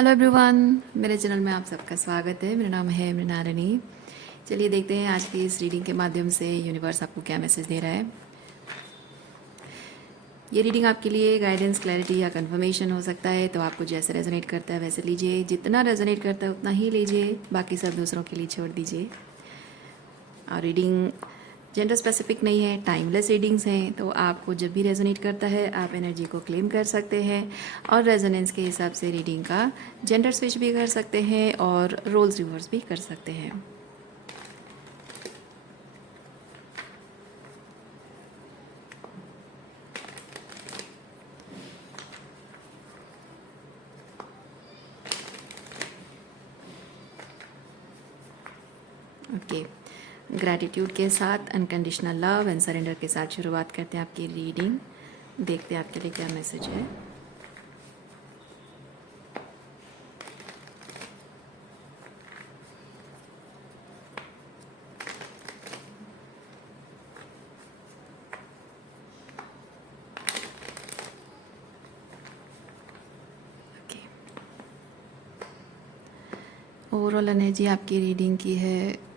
Hello everyone, मेरे channel में आप सबका स्वागत है। मेरा नाम है मृणालिनी। चलिए देखते हैं आज की इस रीडिंग के माध्यम से यूनिवर्स आपको क्या मैसेज दे रहा है। ये रीडिंग आपके लिए गाइडेंस, क्लैरिटी या कंफर्मेशन हो सकता है, तो आपको जैसे रेजोनेट करता है वैसे लीजिए। जितना रेजोनेट करता है उतना ही लीजिए, बाकी सब दूसरों के लिए छोड़ दीजिए। और रीडिंग जेंडर स्पेसिफिक नहीं है, टाइमलेस रीडिंग्स हैं, तो आपको जब भी रेजोनेट करता है आप एनर्जी को क्लेम कर सकते हैं और रेजोनेंस के हिसाब से रीडिंग का जेंडर स्विच भी कर सकते हैं और रोल्स रिवर्स भी कर सकते हैं। ओके, ग्रैटिट्यूड के साथ, अनकंडीशनल लव एंड सरेंडर के साथ शुरुआत करते हैं आपकी रीडिंग। देखते हैं आपके लिए क्या मैसेज है। ओके, ओवरऑल एनर्जी आपकी रीडिंग की है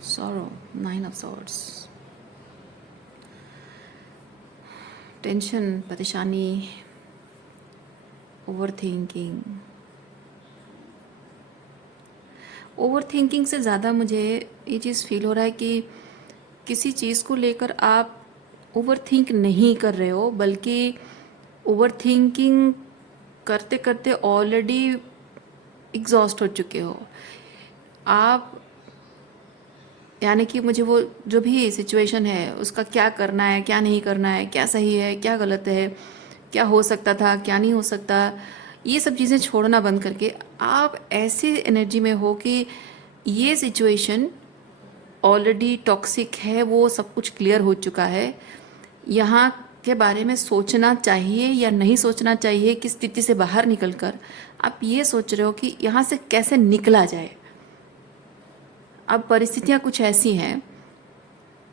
सॉरो, 9 ऑफ सॉर्ड्स, टेंशन, परेशानी, ओवर थिंकिंग। ओवर थिंकिंग से ज़्यादा मुझे ये चीज़ फील हो रहा है कि किसी चीज़ को लेकर आप ओवर थिंक नहीं कर रहे हो, बल्कि ओवर थिंकिंग करते करते ऑलरेडी एग्जॉस्ट हो चुके हो आप। यानी कि मुझे वो जो भी सिचुएशन है उसका क्या करना है, क्या नहीं करना है, क्या सही है, क्या गलत है, क्या हो सकता था, क्या नहीं हो सकता, ये सब चीज़ें छोड़ना बंद करके आप ऐसी एनर्जी में हो कि ये सिचुएशन ऑलरेडी टॉक्सिक है, वो सब कुछ क्लियर हो चुका है। यहाँ के बारे में सोचना चाहिए या नहीं सोचना चाहिए कि स्थिति से बाहर निकलकर आप ये सोच रहे हो कि यहाँ से कैसे निकला जाए। अब परिस्थितियाँ कुछ ऐसी हैं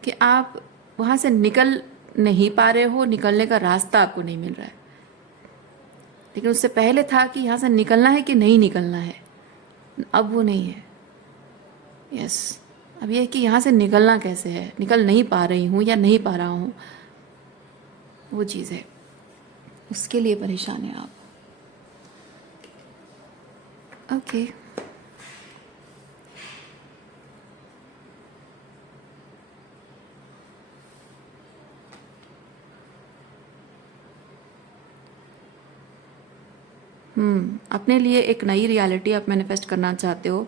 कि आप वहाँ से निकल नहीं पा रहे हो, निकलने का रास्ता आपको नहीं मिल रहा है। लेकिन उससे पहले था कि यहाँ से निकलना है कि नहीं निकलना है, अब वो नहीं है। यस, अब ये है कि यहाँ से निकलना कैसे है, निकल नहीं पा रही हूँ या नहीं पा रहा हूँ, वो चीज़ है, उसके लिए परेशान है आप। ओके, अपने लिए एक नई रियलिटी आप मैनिफेस्ट करना चाहते हो,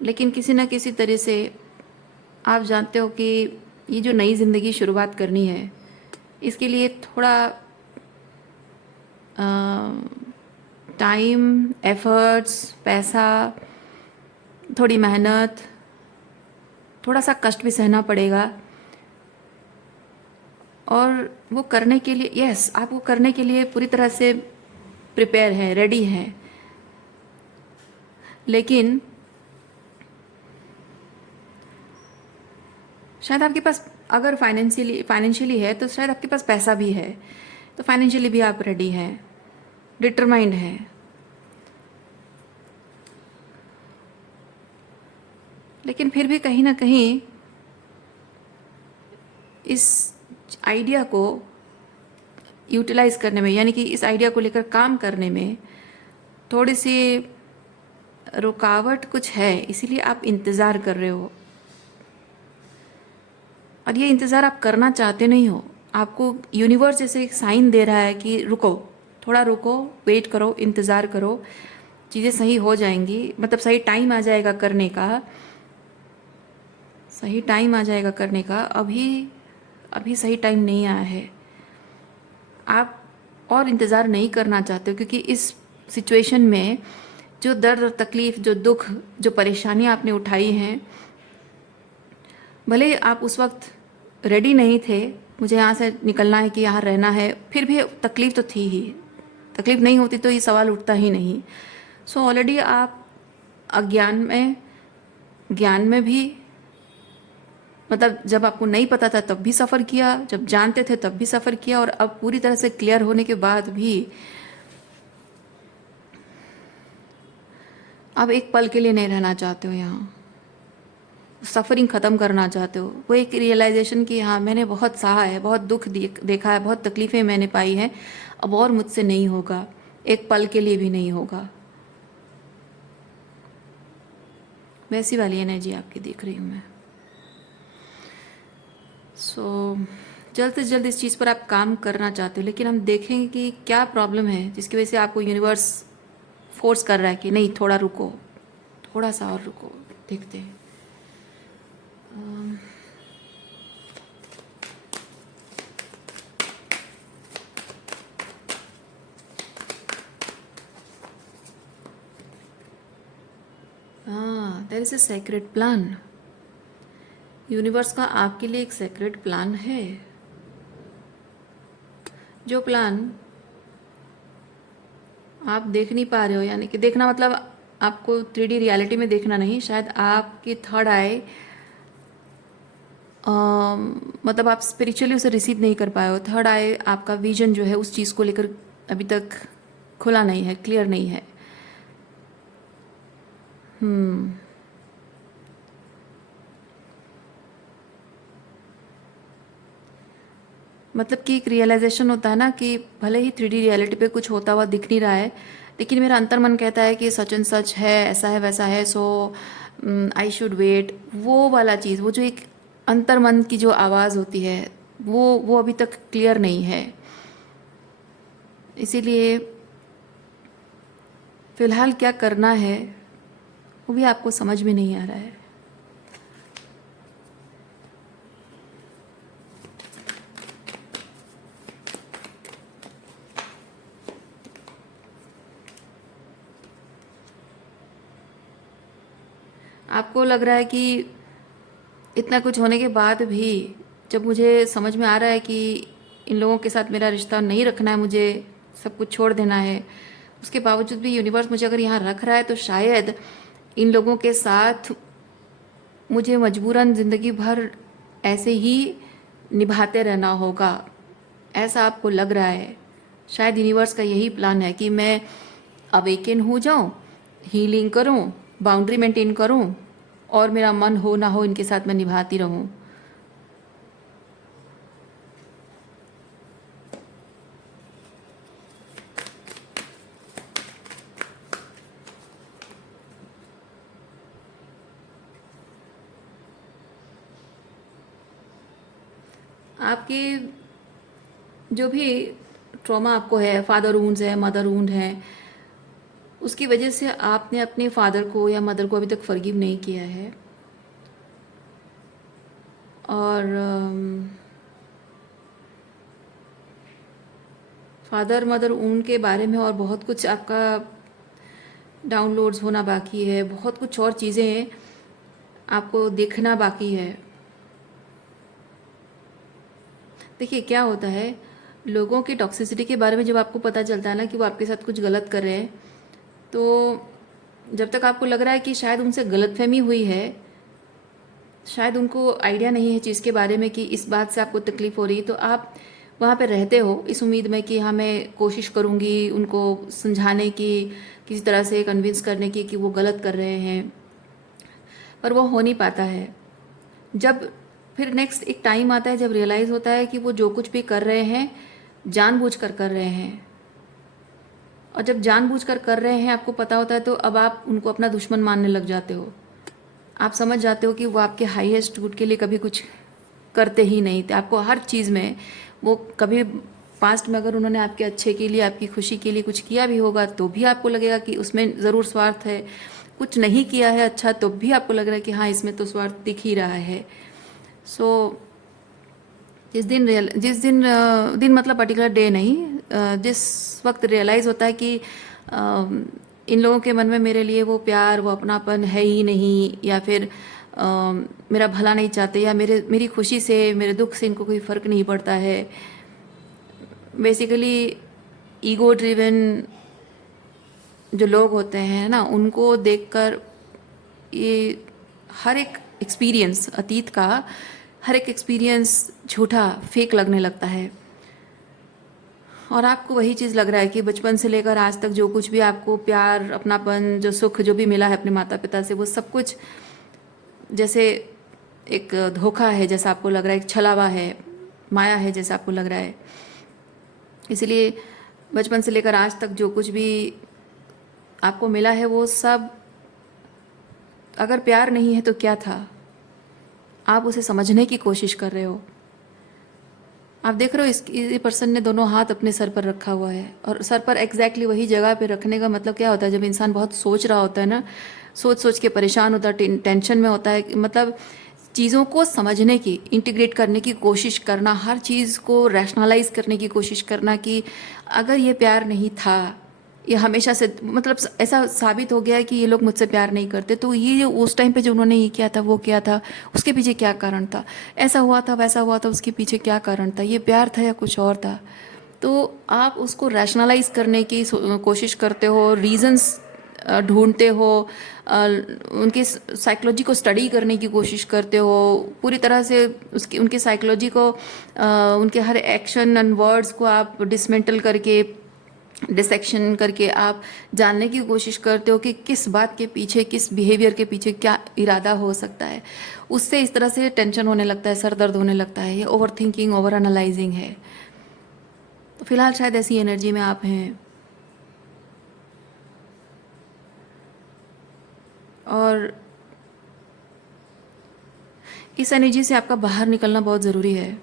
लेकिन किसी न किसी तरह से आप जानते हो कि ये जो नई ज़िंदगी शुरुआत करनी है, इसके लिए थोड़ा टाइम, एफर्ट्स, पैसा, थोड़ी मेहनत, थोड़ा सा कष्ट भी सहना पड़ेगा। और वो करने के लिए, यस, आप वो करने के लिए पूरी तरह से प्रिपेयर हैं, रेडी हैं। लेकिन शायद आपके पास, अगर फाइनेंशियली है तो शायद आपके पास पैसा भी है, तो फाइनेंशियली भी आप रेडी हैं, डिटरमाइंड हैं। लेकिन फिर भी कहीं ना कहीं इस आइडिया को यूटिलाइज करने में, यानी कि इस आइडिया को लेकर काम करने में थोड़ी सी रुकावट कुछ है, इसीलिए आप इंतज़ार कर रहे हो। और ये इंतज़ार आप करना चाहते नहीं हो, आपको यूनिवर्स जैसे एक साइन दे रहा है कि रुको, थोड़ा रुको, वेट करो, इंतज़ार करो, चीज़ें सही हो जाएंगी, मतलब सही टाइम आ जाएगा करने का, सही टाइम आ जाएगा करने का। अभी अभी सही टाइम नहीं आया है। आप और इंतज़ार नहीं करना चाहते हो, क्योंकि इस सिचुएशन में जो दर्द और तकलीफ़, जो दुख, जो परेशानियाँ आपने उठाई हैं, भले आप उस वक्त रेडी नहीं थे, मुझे यहाँ से निकलना है कि यहाँ रहना है, फिर भी तकलीफ़ तो थी ही। तकलीफ़ नहीं होती तो ये सवाल उठता ही नहीं। सो ऑलरेडी आप अज्ञान में, ज्ञान में भी, मतलब जब आपको नहीं पता था तब भी सफ़र किया, जब जानते थे तब भी सफ़र किया, और अब पूरी तरह से क्लियर होने के बाद भी अब एक पल के लिए नहीं रहना चाहते हो यहाँ, सफ़रिंग ख़त्म करना चाहते हो। वो एक रियलाइजेशन कि हाँ मैंने बहुत सहा है, बहुत दुख देखा है, बहुत तकलीफ़ें मैंने पाई हैं, अब और मुझसे नहीं होगा, एक पल के लिए भी नहीं होगा। वैसी वाली एनर्जी आपकी देख रही हूँ मैं। सो जल्द से जल्द इस चीज़ पर आप काम करना चाहते हो, लेकिन हम देखेंगे कि क्या प्रॉब्लम है जिसकी वजह से आपको यूनिवर्स फोर्स कर रहा है कि नहीं थोड़ा रुको, थोड़ा सा और रुको, देखते हैं। हाँ, there is a secret plan. Universe का आपके लिए एक सेक्रेट प्लान है। जो प्लान आप देख नहीं पा रहे हो, यानी कि देखना मतलब आपको 3D रियलिटी में देखना नहीं, शायद आपकी थर्ड आई मतलब आप स्पिरिचुअली उसे रिसीव नहीं कर पाए हो। थर्ड आई आपका विजन जो है उस चीज़ को लेकर अभी तक खुला नहीं है, क्लियर नहीं है। मतलब कि एक रियलाइजेशन होता है ना कि भले ही 3D रियलिटी पे कुछ होता हुआ दिख नहीं रहा है, लेकिन मेरा अंतर मन कहता है कि सच एंड सच है, ऐसा है वैसा है, सो आई शुड वेट। वो वाला चीज़, वो जो एक अंतर मन की जो आवाज़ होती है, वो अभी तक क्लियर नहीं है। इसीलिए फ़िलहाल क्या करना है वो भी आपको समझ में नहीं आ रहा है। आपको लग रहा है कि इतना कुछ होने के बाद भी, जब मुझे समझ में आ रहा है कि इन लोगों के साथ मेरा रिश्ता नहीं रखना है, मुझे सब कुछ छोड़ देना है, उसके बावजूद भी यूनिवर्स मुझे अगर यहाँ रख रहा है तो शायद इन लोगों के साथ मुझे मजबूरन ज़िंदगी भर ऐसे ही निभाते रहना होगा, ऐसा आपको लग रहा है। शायद यूनिवर्स का यही प्लान है कि मैं अवेकन हो जाऊं, हीलिंग करूं, बाउंड्री मेंटेन करूं, और मेरा मन हो ना हो इनके साथ मैं निभाती रहूं। आपके जो भी ट्रॉमा आपको है, फादर वुंड्स है, मदर वुंड है, उसकी वजह से आपने अपने फादर को या मदर को अभी तक फॉरगिव नहीं किया है। और फादर मदर उनके बारे में और बहुत कुछ आपका डाउनलोड्स होना बाकी है, बहुत कुछ और चीज़ें आपको देखना बाकी है। देखिए क्या होता है, लोगों की टॉक्सिसिटी के बारे में जब आपको पता चलता है ना कि वो आपके साथ कुछ गलत कर रहे हैं, तो जब तक आपको लग रहा है कि शायद उनसे गलतफहमी हुई है, शायद उनको आइडिया नहीं है चीज़ के बारे में कि इस बात से आपको तकलीफ़ हो रही है, तो आप वहाँ पे रहते हो इस उम्मीद में कि हाँ मैं कोशिश करूँगी उनको समझाने की, किसी तरह से कन्विंस करने की कि वो गलत कर रहे हैं, पर वो हो नहीं पाता है। जब फिर नेक्स्ट एक टाइम आता है जब रियलाइज़ होता है कि वो जो कुछ भी कर रहे हैं जानबूझकर कर रहे हैं, और जब जानबूझकर कर रहे हैं आपको पता होता है, तो अब आप उनको अपना दुश्मन मानने लग जाते हो। आप समझ जाते हो कि वो आपके हाईएस्ट गुड के लिए कभी कुछ करते ही नहीं थे। आपको हर चीज़ में वो कभी पास्ट में अगर उन्होंने आपके अच्छे के लिए, आपकी खुशी के लिए कुछ किया भी होगा तो भी आपको लगेगा कि उसमें ज़रूर स्वार्थ है। कुछ नहीं किया है अच्छा तो भी आपको लग रहा है कि हाँ इसमें तो स्वार्थ दिख ही रहा है। सो जिस दिन मतलब पर्टिकुलर डे नहीं, जिस वक्त रियलाइज़ होता है कि इन लोगों के मन में मेरे लिए वो प्यार, वो अपनापन है ही नहीं, या फिर मेरा भला नहीं चाहते, या मेरी खुशी से मेरे दुख से इनको कोई फ़र्क नहीं पड़ता है। बेसिकली ईगो ड्रिवन जो लोग होते हैं ना, उनको देखकर ये हर एक एक्सपीरियंस अतीत का हर एक एक्सपीरियंस झूठा, फेक लगने लगता है, और आपको वही चीज़ लग रहा है कि बचपन से लेकर आज तक जो कुछ भी आपको प्यार, अपनापन, जो सुख जो भी मिला है अपने माता पिता से, वो सब कुछ जैसे एक धोखा है जैसा आपको लग रहा है, एक छलावा है, माया है जैसा आपको लग रहा है। इसलिए बचपन से लेकर आज तक जो कुछ भी आपको मिला है वो सब अगर प्यार नहीं है तो क्या था, आप उसे समझने की कोशिश कर रहे हो। आप देख रहे हो इस पर्सन ने दोनों हाथ अपने सर पर रखा हुआ है, और सर पर एग्जैक्टली वही जगह पे रखने का मतलब क्या होता है, जब इंसान बहुत सोच रहा होता है ना, सोच सोच के परेशान होता है, टेंशन में होता है, मतलब चीज़ों को समझने की, इंटीग्रेट करने की कोशिश करना, हर चीज़ को रैशनलाइज करने की कोशिश करना कि अगर ये प्यार नहीं था, ये हमेशा से मतलब ऐसा साबित हो गया है कि ये लोग मुझसे प्यार नहीं करते, तो ये उस टाइम पे जो उन्होंने ये किया था, वो किया था, उसके पीछे क्या कारण था, ऐसा हुआ था, वैसा हुआ था, उसके पीछे क्या कारण था, ये प्यार था या कुछ और था। तो आप उसको रैशनलाइज करने की कोशिश करते हो, रीजंस ढूंढते हो, उनकी साइकोलॉजी को स्टडी करने की कोशिश करते हो, पूरी तरह से उसकी उनकी साइकोलॉजी को, उनके हर एक्शन एंड वर्ड्स को आप डिसमेंटल करके, डिसेक्शन करके आप जानने की कोशिश करते हो कि किस बात के पीछे, किस बिहेवियर के पीछे क्या इरादा हो सकता है। उससे इस तरह से टेंशन होने लगता है, सर दर्द होने लगता है, ये ओवर थिंकिंग, ओवर एनालाइजिंग है। तो फिलहाल शायद ऐसी एनर्जी में आप हैं, और इस एनर्जी से आपका बाहर निकलना बहुत ज़रूरी है,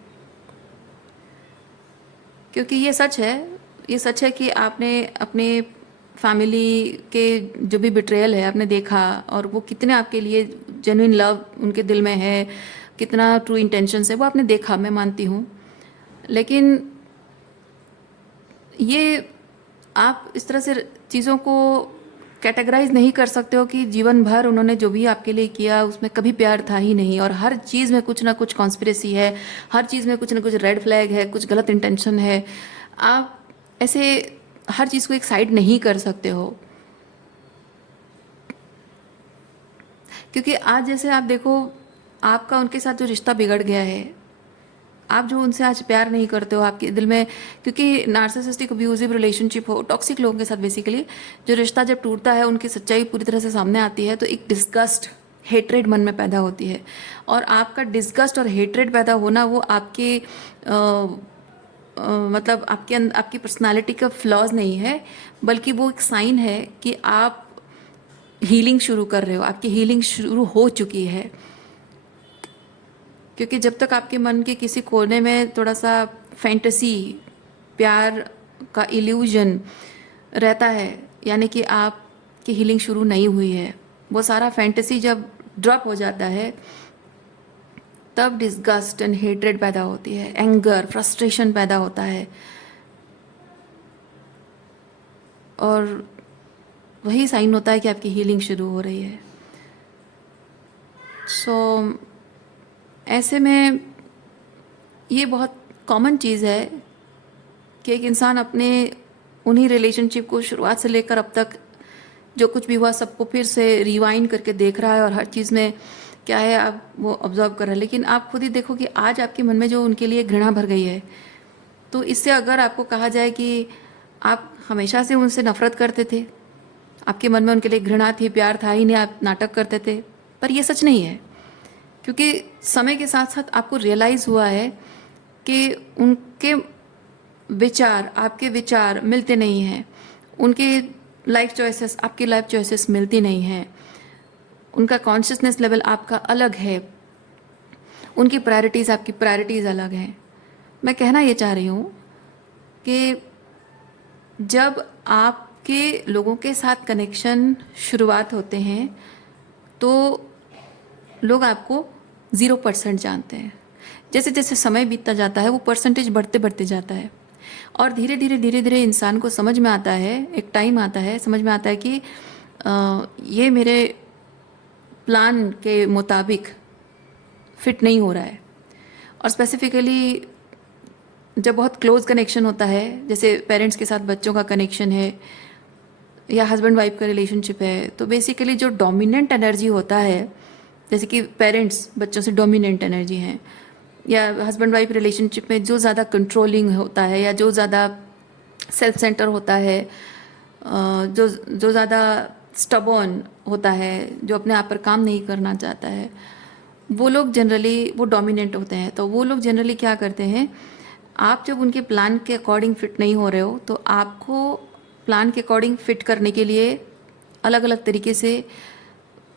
क्योंकि ये सच है, ये सच है कि आपने अपने फैमिली के जो भी बिट्रेयल है आपने देखा, और वो कितने आपके लिए जेन्युइन लव उनके दिल में है, कितना ट्रू इंटेंशंस है, वो आपने देखा, मैं मानती हूँ। लेकिन ये आप इस तरह से चीज़ों को कैटेगराइज नहीं कर सकते हो कि जीवन भर उन्होंने जो भी आपके लिए किया उसमें कभी प्यार था ही नहीं, और हर चीज़ में कुछ ना कुछ कॉन्स्पिरेसी है, हर चीज़ में कुछ ना कुछ रेड फ्लैग है, कुछ गलत इंटेंशन है। आप ऐसे हर चीज़ को एक साइड नहीं कर सकते हो, क्योंकि आज जैसे आप देखो, आपका उनके साथ जो रिश्ता बिगड़ गया है, आप जो उनसे आज प्यार नहीं करते हो आपके दिल में, क्योंकि नार्सिसिस्टिक अब्यूजिव रिलेशनशिप हो, टॉक्सिक लोगों के साथ बेसिकली जो रिश्ता जब टूटता है, उनकी सच्चाई पूरी तरह से सामने आती है, तो एक डिस्गस्ट, हेट्रेड मन में पैदा होती है। और आपका डिस्गस्ट और हेट्रेड पैदा होना वो आपके मतलब आपकी पर्सनालिटी का फ्लॉज नहीं है, बल्कि वो एक साइन है कि आप हीलिंग शुरू कर रहे हो, आपकी हीलिंग शुरू हो चुकी है। क्योंकि जब तक आपके मन के किसी कोने में थोड़ा सा फैंटेसी, प्यार का इल्यूजन रहता है, यानी कि आपकी हीलिंग शुरू नहीं हुई है। वो सारा फैंटेसी जब ड्रॉप हो जाता है, तब डिस्गस्ट एंड हेट्रेड पैदा होती है, एंगर, फ्रस्ट्रेशन पैदा होता है, और वही साइन होता है कि आपकी हीलिंग शुरू हो रही है। सो ऐसे में ये बहुत कॉमन चीज़ है कि एक इंसान अपने उन्हीं रिलेशनशिप को शुरुआत से लेकर अब तक जो कुछ भी हुआ सबको फिर से रिवाइंड करके देख रहा है, और हर चीज़ में क्या है आप वो ऑब्जर्व कर रहे हैं। लेकिन आप खुद ही देखो कि आज आपके मन में जो उनके लिए घृणा भर गई है, तो इससे अगर आपको कहा जाए कि आप हमेशा से उनसे नफरत करते थे, आपके मन में उनके लिए घृणा थी, प्यार था ही नहीं, आप नाटक करते थे, पर ये सच नहीं है। क्योंकि समय के साथ साथ आपको रियलाइज़ हुआ है कि उनके विचार, आपके विचार मिलते नहीं हैं, उनके लाइफ चॉइसेस, आपकी लाइफ चॉइसेस मिलती नहीं हैं, उनका कॉन्शियसनेस लेवल आपका अलग है, उनकी प्रायोरिटीज़ आपकी प्रायोरिटीज़ अलग हैं। मैं कहना ये चाह रही हूँ कि जब आपके लोगों के साथ कनेक्शन शुरुआत होते हैं, तो लोग आपको 0% जानते हैं। जैसे जैसे समय बीतता जाता है, वो परसेंटेज बढ़ते बढ़ते जाता है, और धीरे धीरे इंसान को समझ में आता है, एक टाइम आता है, समझ में आता है कि ये मेरे प्लान के मुताबिक फिट नहीं हो रहा है। और स्पेसिफिकली जब बहुत क्लोज कनेक्शन होता है, जैसे पेरेंट्स के साथ बच्चों का कनेक्शन है, या हस्बैंड वाइफ का रिलेशनशिप है, तो बेसिकली जो डोमिनेंट एनर्जी होता है, जैसे कि पेरेंट्स बच्चों से डोमिनेंट एनर्जी हैं, या हस्बैंड वाइफ रिलेशनशिप में जो ज़्यादा कंट्रोलिंग होता है या जो ज़्यादा सेल्फ सेंटर होता है, जो ज़्यादा स्टबॉर्न होता है, जो अपने आप पर काम नहीं करना चाहता है, वो लोग जनरली वो डोमिनेंट होते हैं। तो वो लोग जनरली क्या करते हैं, आप जब उनके प्लान के अकॉर्डिंग फिट नहीं हो रहे हो तो आपको प्लान के अकॉर्डिंग फिट करने के लिए अलग अलग तरीके से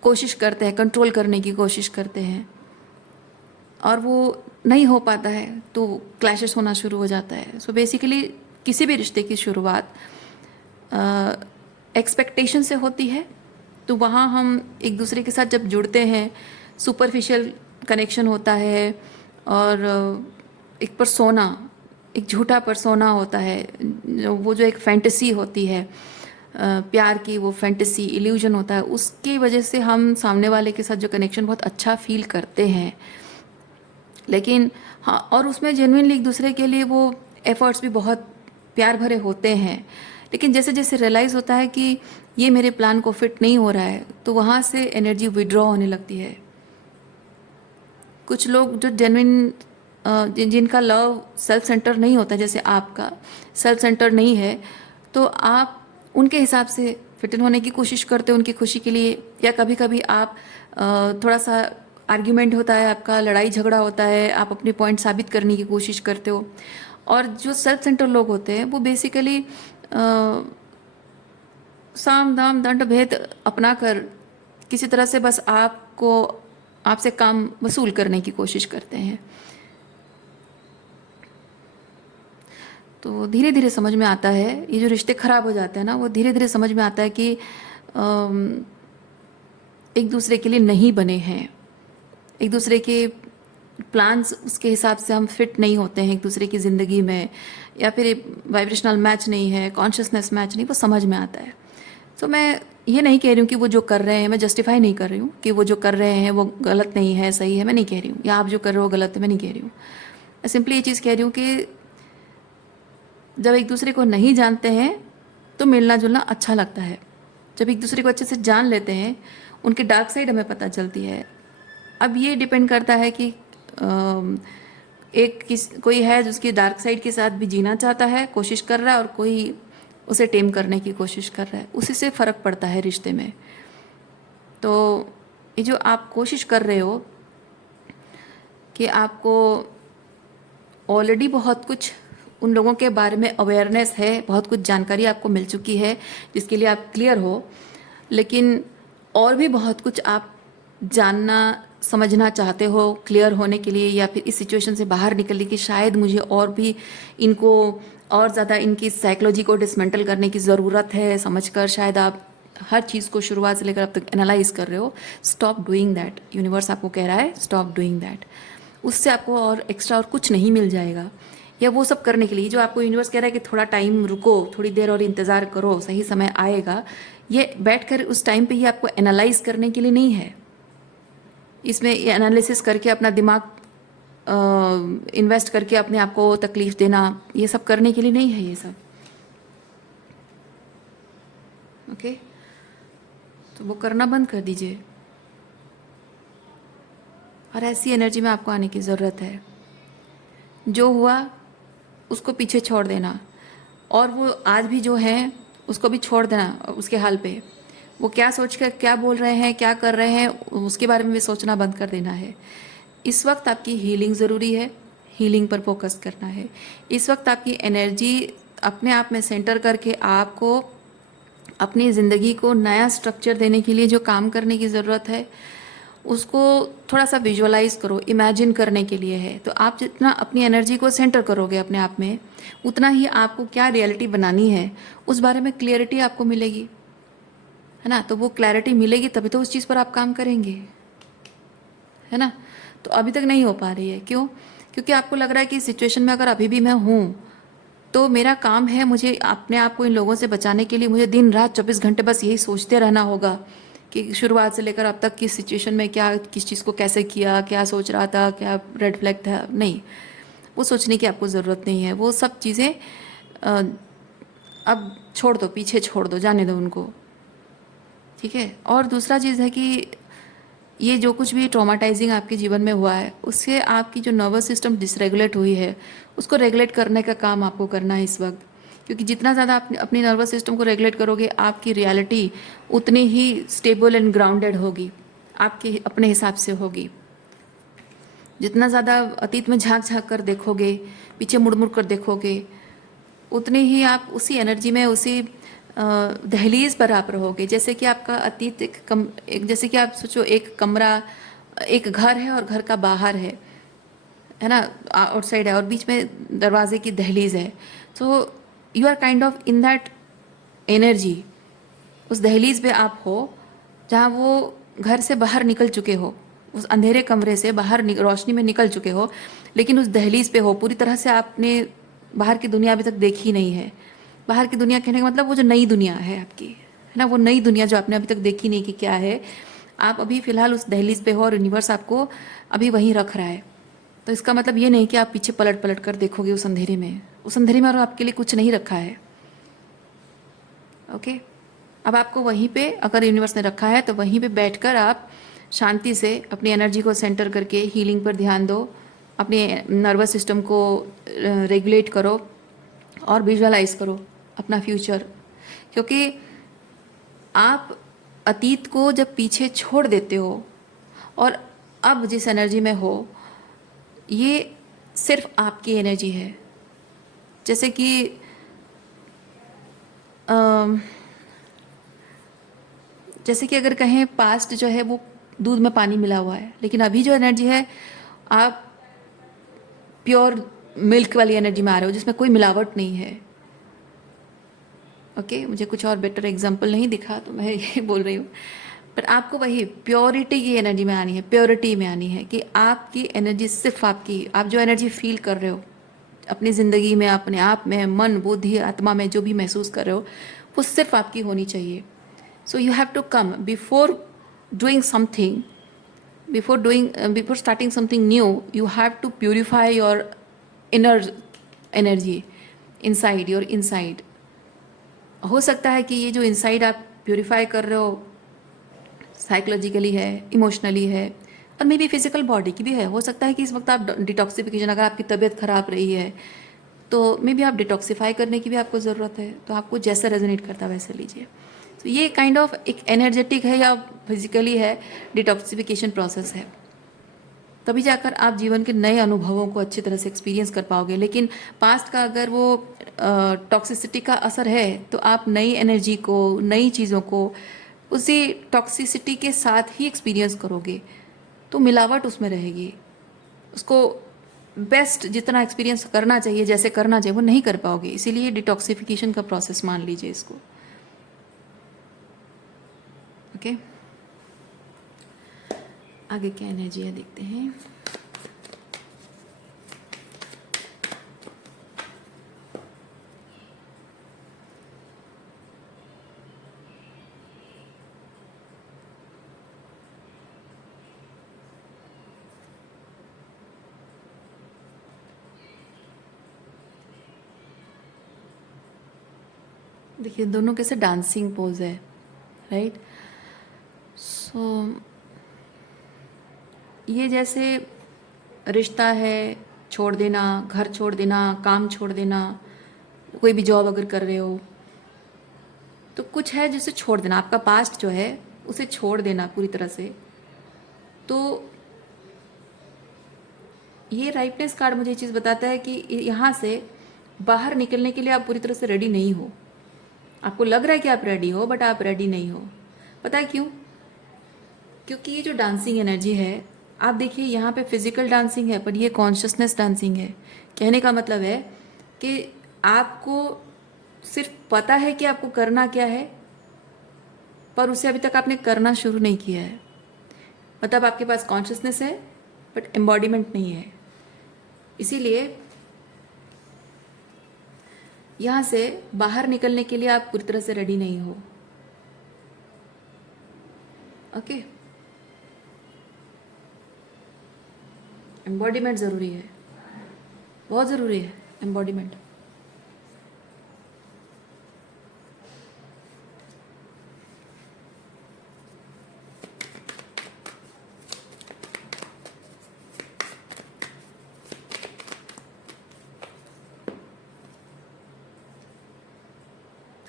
कोशिश करते हैं, कंट्रोल करने की कोशिश करते हैं, और वो नहीं हो पाता है तो क्लैशेस होना शुरू हो जाता है। सो बेसिकली किसी भी रिश्ते की शुरुआत एक्सपेक्टेशन से होती है। तो वहाँ हम एक दूसरे के साथ जब जुड़ते हैं, सुपरफिशियल कनेक्शन होता है, और एक परसोना, एक झूठा परसोना होता है, वो जो एक फैंटेसी होती है, प्यार की वो फैंटेसी इल्यूजन होता है, उसकी वजह से हम सामने वाले के साथ जो कनेक्शन बहुत अच्छा फील करते हैं। लेकिन हाँ, और उसमें जेन्युइनली एक दूसरे के लिए वो एफर्ट्स भी बहुत प्यार भरे होते हैं। लेकिन जैसे जैसे रियलाइज़ होता है कि ये मेरे प्लान को फिट नहीं हो रहा है, तो वहाँ से एनर्जी विड्रॉ होने लगती है। कुछ लोग जो जेन्युइन जिनका लव सेल्फ सेंटर नहीं होता, जैसे आपका सेल्फ सेंटर नहीं है, तो आप उनके हिसाब से फिट इन होने की कोशिश करते हो उनकी खुशी के लिए। या कभी कभी आप थोड़ा सा आर्ग्यूमेंट होता है आपका, लड़ाई झगड़ा होता है, आप अपने पॉइंट साबित करने की कोशिश करते हो। और जो सेल्फ सेंटर लोग होते हैं वो बेसिकली साम दाम दंड भेद अपना कर किसी तरह से बस आपसे काम वसूल करने की कोशिश करते हैं। तो धीरे धीरे समझ में आता है, ये जो रिश्ते खराब हो जाते हैं ना, वो धीरे धीरे समझ में आता है कि एक दूसरे के लिए नहीं बने हैं, एक दूसरे के प्लान्स उसके हिसाब से हम फिट नहीं होते हैं एक दूसरे की ज़िंदगी में, या फिर वाइब्रेशनल मैच नहीं है, कॉन्शियसनेस मैच नहीं, वो समझ में आता है। तो मैं ये नहीं कह रही हूँ कि वो जो कर रहे हैं, मैं जस्टिफाई नहीं कर रही हूँ कि वो जो कर रहे हैं वो गलत नहीं है, सही है, मैं नहीं कह रही हूँ, या आप जो कर रहे हो गलत है, मैं नहीं कह रही हूँ। मैं सिंपली ये चीज़ कह रही हूँ कि जब एक दूसरे को नहीं जानते हैं तो मिलना जुलना अच्छा लगता है। जब एक दूसरे को अच्छे से जान लेते हैं, उनकी डार्क साइड हमें पता चलती है। अब ये डिपेंड करता है कि कोई है जिसकी डार्क साइड के साथ भी जीना चाहता है, कोशिश कर रहा है, और कोई उसे टेम करने की कोशिश कर रहा है, उसी से फ़र्क पड़ता है रिश्ते में। तो ये जो आप कोशिश कर रहे हो कि आपको ऑलरेडी बहुत कुछ उन लोगों के बारे में अवेयरनेस है, बहुत कुछ जानकारी आपको मिल चुकी है जिसके लिए आप क्लियर हो, लेकिन और भी बहुत कुछ आप जानना समझना चाहते हो क्लियर होने के लिए, या फिर इस सिचुएशन से बाहर निकलने की शायद मुझे और भी इनको और ज़्यादा इनकी साइकोलॉजी को डिसमेंटल करने की ज़रूरत है, समझकर शायद आप हर चीज़ को शुरुआत से लेकर अब तक एनालाइज कर रहे हो। Stop doing that. यूनिवर्स आपको कह रहा है स्टॉप डूइंग दैट। उससे आपको और एक्स्ट्रा और कुछ नहीं मिल जाएगा। या वो सब करने के लिए जो आपको यूनिवर्स कह रहा है कि थोड़ा टाइम रुको, थोड़ी देर और इंतज़ार करो, सही समय आएगा, ये बैठकर उस टाइम पे ये आपको एनालाइज करने के लिए नहीं है। इसमें ये एनालिसिस करके अपना दिमाग इन्वेस्ट करके अपने आप को तकलीफ देना, ये सब करने के लिए नहीं है ये सब। ओके, तो वो करना बंद कर दीजिए, और ऐसी एनर्जी में आपको आने की ज़रूरत है। जो हुआ उसको पीछे छोड़ देना, और वो आज भी जो है उसको भी छोड़ देना उसके हाल पे। वो क्या सोच कर क्या बोल रहे हैं, क्या कर रहे हैं, उसके बारे में भी सोचना बंद कर देना है। इस वक्त आपकी हीलिंग ज़रूरी है, हीलिंग पर फोकस करना है। इस वक्त आपकी एनर्जी अपने आप में सेंटर करके आपको अपनी ज़िंदगी को नया स्ट्रक्चर देने के लिए जो काम करने की ज़रूरत है उसको थोड़ा सा विजुअलाइज करो, इमेजिन करने के लिए है। तो आप जितना अपनी एनर्जी को सेंटर करोगे अपने आप में, उतना ही आपको क्या रियलिटी बनानी है उस बारे में क्लियरिटी आपको मिलेगी, है ना। तो वो क्लैरिटी मिलेगी तभी तो उस चीज़ पर आप काम करेंगे, है ना। तो अभी तक नहीं हो पा रही है, क्यों? क्योंकि आपको लग रहा है कि इस सिचुएशन में अगर अभी भी मैं हूँ तो मेरा काम है, मुझे अपने आप को इन लोगों से बचाने के लिए मुझे दिन रात 24 घंटे बस यही सोचते रहना होगा कि शुरुआत से लेकर अब तक किस सिचुएशन में क्या, किस चीज़ को कैसे किया, क्या सोच रहा था, क्या रेड फ्लैग था। नहीं, वो सोचने की आपको ज़रूरत नहीं है। वो सब चीज़ें अब छोड़ दो, पीछे छोड़ दो, जाने दो उनको, ठीक है। और दूसरा चीज़ है कि ये जो कुछ भी ट्रॉमाटाइजिंग आपके जीवन में हुआ है उससे आपकी जो नर्वस सिस्टम डिसरेगुलेट हुई है उसको रेगुलेट करने का काम आपको करना है इस वक्त। क्योंकि जितना ज़्यादा आप अपनी नर्वस सिस्टम को रेगुलेट करोगे आपकी रियलिटी उतनी ही स्टेबल एंड ग्राउंडेड होगी, आपके अपने हिसाब से होगी। जितना ज़्यादा अतीत में झांक झांक कर देखोगे, पीछे मुड़ मुड़ कर देखोगे, उतने ही आप उसी एनर्जी में उसी दहलीज पर आप रहोगे। जैसे कि आपका अतीत एक जैसे कि आप सोचो एक कमरा, एक घर है और घर का बाहर है ना, आउटसाइड है और बीच में दरवाजे की दहलीज है। So you are kind of in that energy. उस दहलीज पे आप हो जहाँ वो घर से बाहर निकल चुके हो, उस अंधेरे कमरे से बाहर रोशनी में निकल चुके हो, लेकिन उस दहलीज पे हो। पूरी तरह से आपने बाहर की दुनिया अभी तक देखी नहीं है। बाहर की दुनिया कहने का मतलब वो जो नई दुनिया है आपकी, है ना, वो नई दुनिया जो आपने अभी तक देखी नहीं कि क्या है। आप अभी फ़िलहाल उस दहलीज पे हो और यूनिवर्स आपको अभी वहीं रख रहा है। तो इसका मतलब ये नहीं कि आप पीछे पलट पलट कर देखोगे उस अंधेरे में। उस अंधेरे में और आपके लिए कुछ नहीं रखा है। ओके, अब आपको वहीं पे अगर यूनिवर्स ने रखा है तो वहीं पे बैठकर आप शांति से अपनी एनर्जी को सेंटर करके हीलिंग पर ध्यान दो, अपने नर्वस सिस्टम को रेगुलेट करो और विजुअलाइज करो अपना फ्यूचर। क्योंकि आप अतीत को जब पीछे छोड़ देते हो और अब जिस एनर्जी में हो ये सिर्फ आपकी एनर्जी है। जैसे कि अम, जैसे कि अगर कहें पास्ट जो है वो दूध में पानी मिला हुआ है, लेकिन अभी जो एनर्जी है आप प्योर मिल्क वाली एनर्जी में आ रहे हो जिसमें कोई मिलावट नहीं है। ओके, मुझे कुछ और बेटर एग्जांपल नहीं दिखा तो मैं ये बोल रही हूँ, पर आपको वही प्योरिटी की एनर्जी में आनी है, प्योरिटी में आनी है कि आपकी एनर्जी सिर्फ आपकी, आप जो एनर्जी फील कर रहे हो अपनी ज़िंदगी में, अपने आप में, मन बुद्धि आत्मा में जो भी महसूस कर रहे हो वो सिर्फ आपकी होनी चाहिए। So you have to come before doing something, before starting something new you have to purify your inner energy inside your inside। हो सकता है कि ये जो इनसाइड आप प्योरीफाई कर रहे हो साइकोलॉजिकली है, इमोशनली है और मे बी फिजिकल बॉडी की भी है। हो सकता है कि इस वक्त आप डिटॉक्सिफिकेशन, अगर आपकी तबीयत खराब रही है तो मे बी आप डिटॉक्सीफाई करने की भी आपको ज़रूरत है, तो आपको जैसा रेजोनेट करता है वैसे लीजिए। तो ये काइंड ऑफ एक एनर्जेटिक है या फिजिकली है, डिटॉक्सिफिकेशन प्रोसेस है। तभी जाकर आप जीवन के नए अनुभवों को अच्छी तरह से एक्सपीरियंस कर पाओगे। लेकिन पास्ट का अगर वो टॉक्सिसिटी का असर है तो आप नई एनर्जी को, नई चीज़ों को उसी टॉक्सिसिटी के साथ ही एक्सपीरियंस करोगे, तो मिलावट उसमें रहेगी। उसको बेस्ट जितना एक्सपीरियंस करना चाहिए, जैसे करना चाहिए, वो नहीं कर पाओगे। इसीलिए डिटॉक्सिफिकेशन का प्रोसेस मान लीजिए इसको। ओके, आगे क्या एनर्जी है देखते हैं। देखिए दोनों कैसे डांसिंग पोज है, राइट। सो ये जैसे रिश्ता है, छोड़ देना, घर छोड़ देना, काम छोड़ देना, कोई भी जॉब अगर कर रहे हो तो कुछ है जिसे छोड़ देना, आपका पास्ट जो है उसे छोड़ देना पूरी तरह से। तो ये राइटनेस कार्ड मुझे ये चीज़ बताता है कि यहाँ से बाहर निकलने के लिए आप पूरी तरह से रेडी नहीं हो। आपको लग रहा है कि आप रेडी हो बट आप रेडी नहीं हो। पता है क्यों? क्योंकि ये जो डांसिंग एनर्जी है, आप देखिए यहाँ पे फिजिकल डांसिंग है पर ये कॉन्शियसनेस डांसिंग है। कहने का मतलब है कि आपको सिर्फ पता है कि आपको करना क्या है पर उसे अभी तक आपने करना शुरू नहीं किया है। मतलब आपके पास कॉन्शियसनेस है बट एम्बॉडीमेंट नहीं है। इसीलिए यहाँ से बाहर निकलने के लिए आप पूरी तरह से रेडी नहीं हो। ओके, एम्बॉडीमेंट ज़रूरी है, बहुत ज़रूरी है एम्बॉडीमेंट।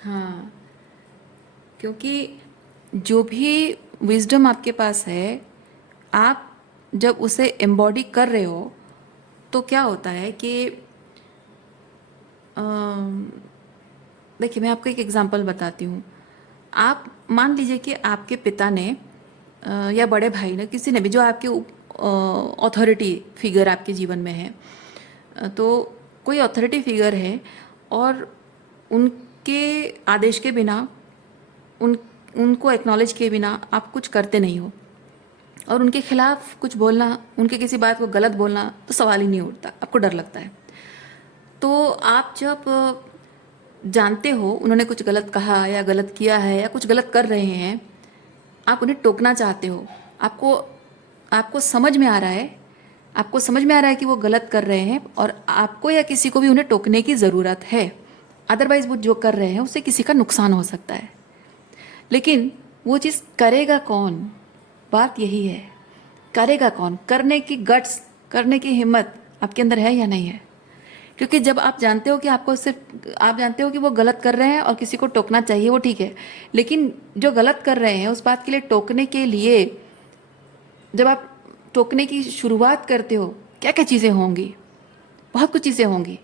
हाँ, क्योंकि जो भी विजडम आपके पास है, आप जब उसे एम्बॉडी कर रहे हो तो क्या होता है कि अम, देखिए मैं आपको एक एग्जांपल बताती हूँ। आप मान लीजिए कि आपके पिता ने या बड़े भाई ने, किसी ने भी, जो आपके अथॉरिटी फिगर आपके जीवन में है, तो कोई अथॉरिटी फिगर है और उनके आदेश के बिना, उन उनको एक्नॉलेज किए बिना आप कुछ करते नहीं हो, और उनके खिलाफ कुछ बोलना, उनके किसी बात को गलत बोलना तो सवाल ही नहीं उठता, आपको डर लगता है। तो आप जब जानते हो उन्होंने कुछ गलत कहा या गलत किया है या कुछ गलत कर रहे हैं, आप उन्हें टोकना चाहते हो। आपको आपको समझ में आ रहा है, आपको समझ में आ रहा है कि वो गलत कर रहे हैं और आपको या किसी को भी उन्हें टोकने की ज़रूरत है। अदरवाइज़ वो जो कर रहे हैं उससे किसी का नुकसान हो सकता है। लेकिन वो चीज़ करेगा कौन, बात यही है। करेगा कौन, करने की गट्स, करने की हिम्मत आपके अंदर है या नहीं है? क्योंकि जब आप जानते हो कि आपको सिर्फ, आप जानते हो कि वो गलत कर रहे हैं और किसी को टोकना चाहिए, वो ठीक है, लेकिन जो गलत कर रहे हैं उस बात के लिए टोकने के लिए, जब आप टोकने की शुरुआत करते हो, क्या क्या चीज़ें होंगी? बहुत कुछ चीज़ें होंगी।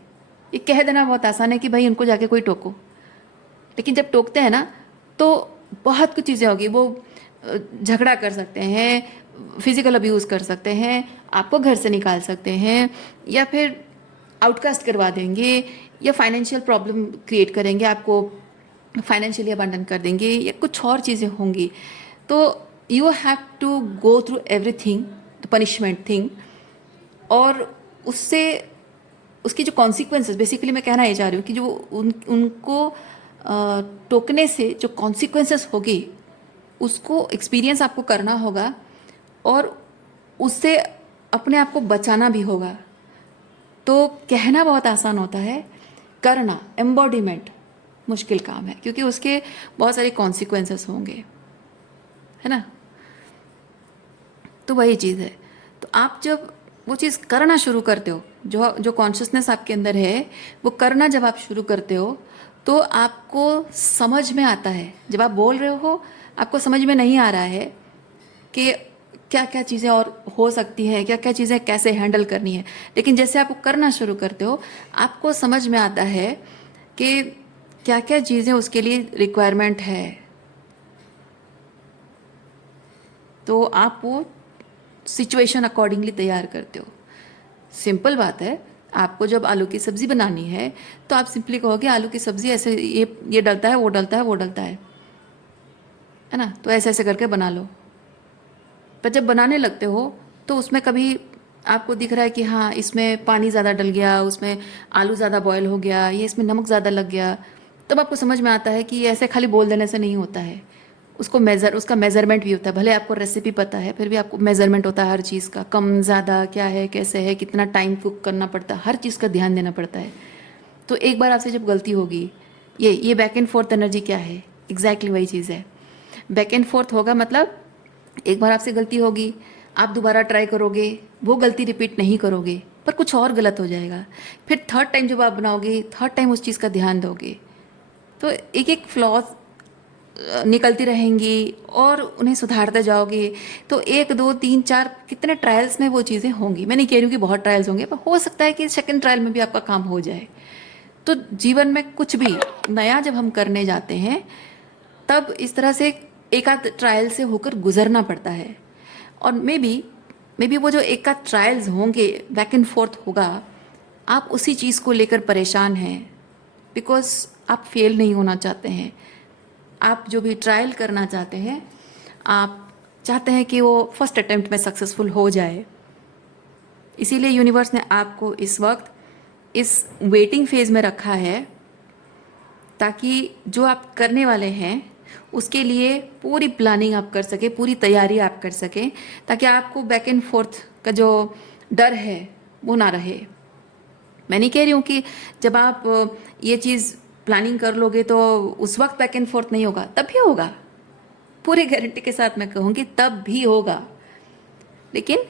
ये कह देना बहुत आसान है कि भाई उनको जाके कोई टोको, लेकिन जब टोकते हैं ना तो बहुत कुछ चीज़ें होगी। वो झगड़ा कर सकते हैं, फिजिकल अब्यूज़ कर सकते हैं, आपको घर से निकाल सकते हैं, या फिर आउटकास्ट करवा देंगे, या फाइनेंशियल प्रॉब्लम क्रिएट करेंगे, आपको फाइनेंशियली अबंडन कर देंगे, या कुछ और चीज़ें होंगी। तो you have to go through everything, the punishment thing, और उससे उसकी जो कॉन्सिक्वेंसेस, बेसिकली मैं कहना ये चाह रही हूँ कि जो उनको टोकने से जो कॉन्सिक्वेंसेस होगी उसको एक्सपीरियंस आपको करना होगा, और उससे अपने आप को बचाना भी होगा। तो कहना बहुत आसान होता है, करना, एम्बॉडीमेंट मुश्किल काम है, क्योंकि उसके बहुत सारे कॉन्सिक्वेंसेस होंगे, है ना। तो वही चीज़ है। तो आप जब वो चीज़ करना शुरू करते हो, जो जो कॉन्शियसनेस आपके अंदर है, वो करना जब आप शुरू करते हो तो आपको समझ में आता है। जब आप बोल रहे हो आपको समझ में नहीं आ रहा है कि क्या क्या चीज़ें और हो सकती हैं, क्या क्या चीज़ें कैसे हैंडल करनी है, लेकिन जैसे आप करना शुरू करते हो आपको समझ में आता है कि क्या क्या चीज़ें उसके लिए रिक्वायरमेंट है। तो आप वो सिचुएशन अकॉर्डिंगली तैयार करते हो। सिंपल बात है, आपको जब आलू की सब्ज़ी बनानी है तो आप सिंपली कहोगे आलू की सब्ज़ी ऐसे, ये डलता है, वो डलता है, वो डलता है ना, तो ऐसे ऐसे करके बना लो। पर जब बनाने लगते हो तो उसमें कभी आपको दिख रहा है कि हाँ इसमें पानी ज़्यादा डल गया, उसमें आलू ज़्यादा बॉयल हो गया, ये इसमें नमक ज़्यादा लग गया, तब आपको समझ में आता है कि ऐसे खाली बोल देने से नहीं होता है। उसका मेज़रमेंट भी होता है। भले आपको रेसिपी पता है फिर भी आपको मेज़रमेंट होता है हर चीज़ का, कम ज़्यादा क्या है, कैसे है, कितना टाइम कुक करना पड़ता है, हर चीज़ का ध्यान देना पड़ता है। तो एक बार आपसे जब गलती होगी, ये बैक एंड फोर्थ एनर्जी क्या है, एग्जैक्टली वही चीज़ है। बैक एंड फोर्थ होगा मतलब एक बार आपसे गलती होगी, आप दोबारा ट्राई करोगे, वो गलती रिपीट नहीं करोगे, पर कुछ और गलत हो जाएगा। फिर थर्ड टाइम जब आप बनाओगे, थर्ड टाइम उस चीज़ का ध्यान दोगे, तो एक एक फ्लॉज निकलती रहेंगी और उन्हें सुधारते जाओगे। तो एक दो तीन चार कितने ट्रायल्स में वो चीज़ें होंगी। मैं नहीं कह रही हूँ कि बहुत ट्रायल्स होंगे, पर हो सकता है कि सेकंड ट्रायल में भी आपका काम हो जाए। तो जीवन में कुछ भी नया जब हम करने जाते हैं तब इस तरह से एक आध ट्रायल से होकर गुजरना पड़ता है। और मे बी वो जो एक आध ट्रायल्स होंगे, बैक एंड फोर्थ होगा, आप उसी चीज़ को लेकर परेशान हैं बिकॉज आप फेल नहीं होना चाहते हैं। आप जो भी ट्रायल करना चाहते हैं, आप चाहते हैं कि वो फर्स्ट अटेम्प्ट में सक्सेसफुल हो जाए। इसीलिए यूनिवर्स ने आपको इस वक्त इस वेटिंग फेज में रखा है, ताकि जो आप करने वाले हैं उसके लिए पूरी प्लानिंग आप कर सकें, पूरी तैयारी आप कर सकें, ताकि आपको बैक एंड फोर्थ का जो डर है वो ना रहे। मैं नहीं कह रही हूँ कि जब आप ये चीज़ प्लानिंग कर लोगे तो उस वक्त बैक एंड फोर्थ नहीं होगा, तब भी होगा, पूरी गारंटी के साथ मैं कहूँगी तब भी होगा। लेकिन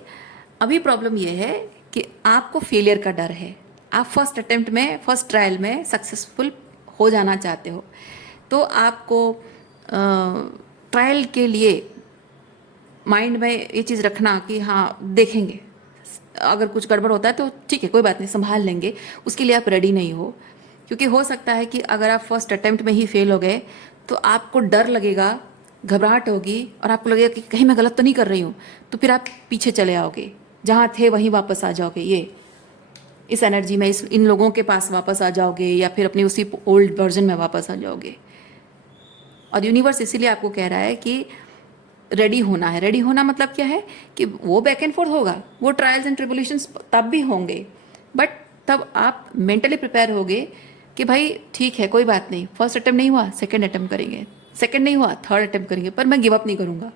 अभी प्रॉब्लम यह है कि आपको फेलियर का डर है। आप फर्स्ट अटेम्प्ट में, फर्स्ट ट्रायल में सक्सेसफुल हो जाना चाहते हो। तो आपको ट्रायल के लिए माइंड में ये चीज़ रखना कि हाँ देखेंगे, अगर कुछ गड़बड़ होता है तो ठीक है, कोई बात नहीं, संभाल लेंगे, उसके लिए आप रेडी नहीं हो। क्योंकि हो सकता है कि अगर आप फर्स्ट अटेम्प्ट में ही फेल हो गए तो आपको डर लगेगा, घबराहट होगी, और आपको लगेगा कि कहीं मैं गलत तो नहीं कर रही हूँ, तो फिर आप पीछे चले आओगे, जहाँ थे वहीं वापस आ जाओगे, ये इस एनर्जी में इन लोगों के पास वापस आ जाओगे, या फिर अपनी उसी ओल्ड वर्जन में वापस आ जाओगे। और यूनिवर्स इसीलिए आपको कह रहा है कि रेडी होना है। रेडी होना मतलब क्या है कि वो बैक एंड फोर्थ होगा, वो ट्रायल्स एंड ट्रिबुलेशंस तब भी होंगे, बट तब आप मेंटली प्रिपेयर होगे कि भाई ठीक है, कोई बात नहीं, फर्स्ट अटेम्प्ट नहीं हुआ, सेकंड अटेम्प्ट करेंगे, सेकंड नहीं हुआ, थर्ड अटेम्प्ट करेंगे, पर मैं गिव अप नहीं करूँगा,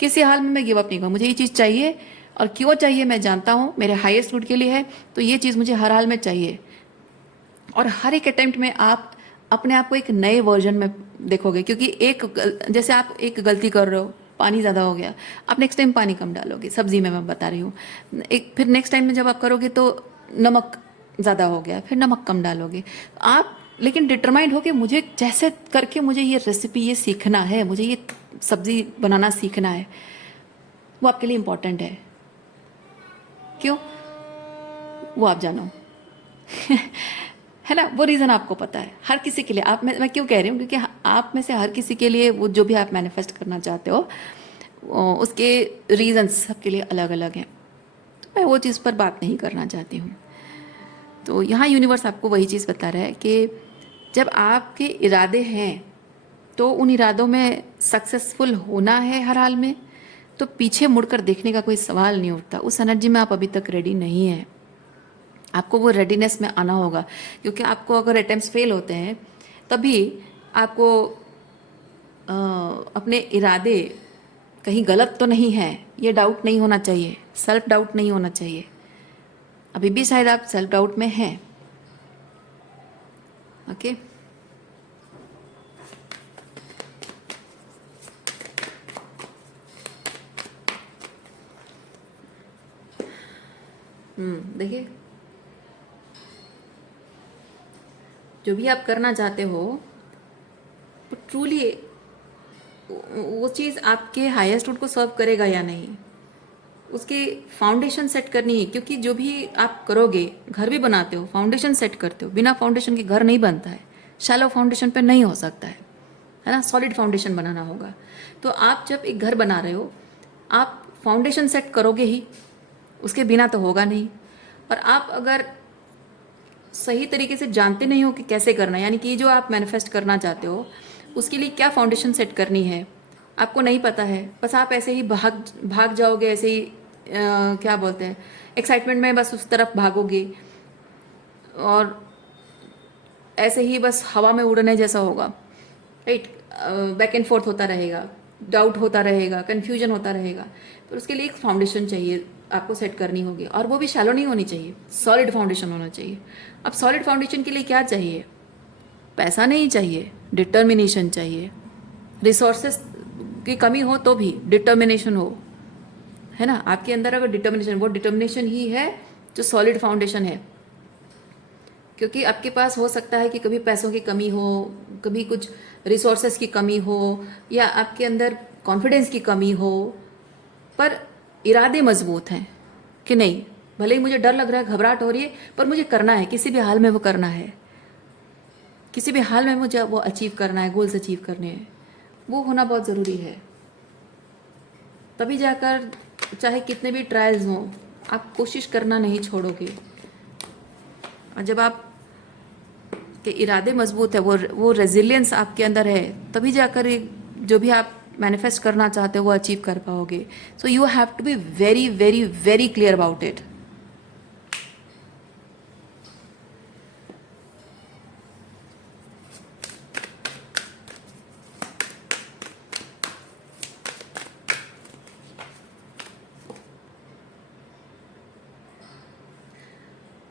किसी हाल में मैं गिव अप नहीं करूँगा, मुझे ये चीज़ चाहिए, और क्यों चाहिए मैं जानता हूँ, मेरे हाईएस्ट गुड के लिए है, तो ये चीज़ मुझे हर हाल में चाहिए। और हर एक अटेम्प्ट में आप अपने आप को एक नए वर्जन में देखोगे, क्योंकि जैसे आप एक गलती कर रहे हो, पानी ज़्यादा हो गया, आप नेक्स्ट टाइम पानी कम डालोगे, सब्जी में मैं बता रही हूँ, फिर नेक्स्ट टाइम में जब आप करोगे तो नमक ज़्यादा हो गया, फिर नमक कम डालोगे आप, लेकिन डिटरमाइंड हो कि मुझे जैसे करके मुझे ये रेसिपी ये सीखना है, मुझे ये सब्जी बनाना सीखना है, वो आपके लिए इम्पोर्टेंट है। क्यों? वो आप जानो। है ना, वो रीज़न आपको पता है, हर किसी के लिए। मैं क्यों कह रही हूँ, क्योंकि आप में से हर किसी के लिए वो जो भी आप मैनिफेस्ट करना चाहते हो उसके रीज़न्स सबके लिए अलग अलग हैं, तो मैं वो चीज़ पर बात नहीं करना चाहती हूँ। तो यहाँ यूनिवर्स आपको वही चीज़ बता रहा है कि जब आपके इरादे हैं तो उन इरादों में सक्सेसफुल होना है हर हाल में, तो पीछे मुड़कर देखने का कोई सवाल नहीं उठता। उस एनर्जी में आप अभी तक रेडी नहीं है, आपको वो रेडीनेस में आना होगा। क्योंकि आपको अगर अटेम्प्ट्स फेल होते हैं तभी आपको अपने इरादे कहीं गलत तो नहीं है ये डाउट नहीं होना चाहिए, सेल्फ डाउट नहीं होना चाहिए। अभी भी शायद आप सेल्फ डाउट में हैं। ओके, देखिए, जो भी आप करना चाहते हो वो ट्रूली वो चीज़ आपके हाईएस्ट गुड को सर्व करेगा या नहीं, उसकी फाउंडेशन सेट करनी है। क्योंकि जो भी आप करोगे, घर भी बनाते हो, फाउंडेशन सेट करते हो, बिना फाउंडेशन के घर नहीं बनता है, शैलो फाउंडेशन पे नहीं हो सकता है ना, सॉलिड फाउंडेशन बनाना होगा। तो आप जब एक घर बना रहे हो, आप फाउंडेशन सेट करोगे ही, उसके बिना तो होगा नहीं। और आप अगर सही तरीके से जानते नहीं हो कि कैसे करना है, यानी कि जो आप मैनिफेस्ट करना चाहते हो उसके लिए क्या फाउंडेशन सेट करनी है, आपको नहीं पता है, बस आप ऐसे ही भाग भाग जाओगे, ऐसे ही क्या बोलते हैं, एक्साइटमेंट में बस उस तरफ भागोगे, और ऐसे ही बस हवा में उड़ने जैसा होगा, राइट। बैक एंड फोर्थ होता रहेगा, डाउट होता रहेगा, कन्फ्यूजन होता रहेगा। तो उसके लिए एक फाउंडेशन चाहिए, आपको सेट करनी होगी, और वो भी शैलो नहीं होनी चाहिए, सॉलिड फाउंडेशन होना चाहिए। अब सॉलिड फाउंडेशन के लिए क्या चाहिए? पैसा नहीं चाहिए, डिटर्मिनेशन चाहिए। रिसोर्सेस की कमी हो तो भी डिटर्मिनेशन हो, है ना। आपके अंदर अगर डिटर्मिनेशन, वो डिटर्मिनेशन ही है जो सॉलिड फाउंडेशन है। क्योंकि आपके पास हो सकता है कि कभी पैसों की कमी हो, कभी कुछ रिसोर्सेस की कमी हो, या आपके अंदर कॉन्फिडेंस की कमी हो, पर इरादे मजबूत हैं कि नहीं, भले ही मुझे डर लग रहा है, घबराहट हो रही है, पर मुझे करना है, किसी भी हाल में वो करना है, किसी भी हाल में मुझे वो अचीव करना है, गोल्स अचीव करने हैं। वो होना बहुत ज़रूरी है, तभी जाकर चाहे कितने भी ट्रायल्स हों आप कोशिश करना नहीं छोड़ोगे। और जब आप के इरादे मजबूत है, वो रेजिलियंस आपके अंदर है, तभी जाकर जो भी आप मैनिफेस्ट करना चाहते हो वो अचीव कर पाओगे। So you have to be very very very clear about it.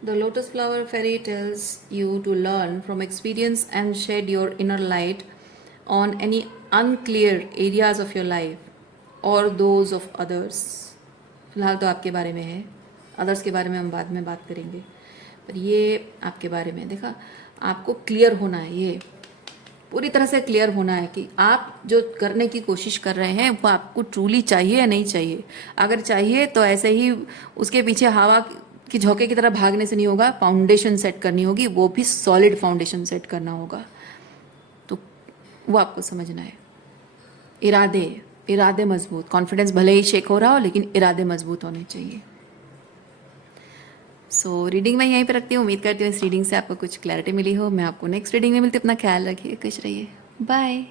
The lotus flower fairy tells you to learn from experience and shed your inner light on any unclear areas of your life or those of others. फिलहाल तो आपके बारे में है, others के बारे में हम बाद में बात करेंगे, पर ये आपके बारे में। देखा, आपको क्लियर होना है, ये पूरी तरह से क्लियर होना है कि आप जो करने की कोशिश कर रहे हैं वो आपको ट्रूली चाहिए या नहीं चाहिए। अगर चाहिए तो ऐसे ही उसके पीछे हवा की झोंके की तरह भागने से नहीं होगा, फाउंडेशन सेट करनी होगी, वो भी सॉलिड फाउंडेशन सेट करना होगा। तो वो आपको समझना है। इरादे, इरादे मजबूत, कॉन्फिडेंस भले ही शेक हो रहा हो लेकिन इरादे मजबूत होने चाहिए। सो रीडिंग मैं यहीं पे रखती हूँ। उम्मीद करती हूँ इस रीडिंग से आपको कुछ क्लैरिटी मिली हो। मैं आपको नेक्स्ट रीडिंग में मिलती हूँ। अपना ख्याल रखिए, खुश रहिए, बाय।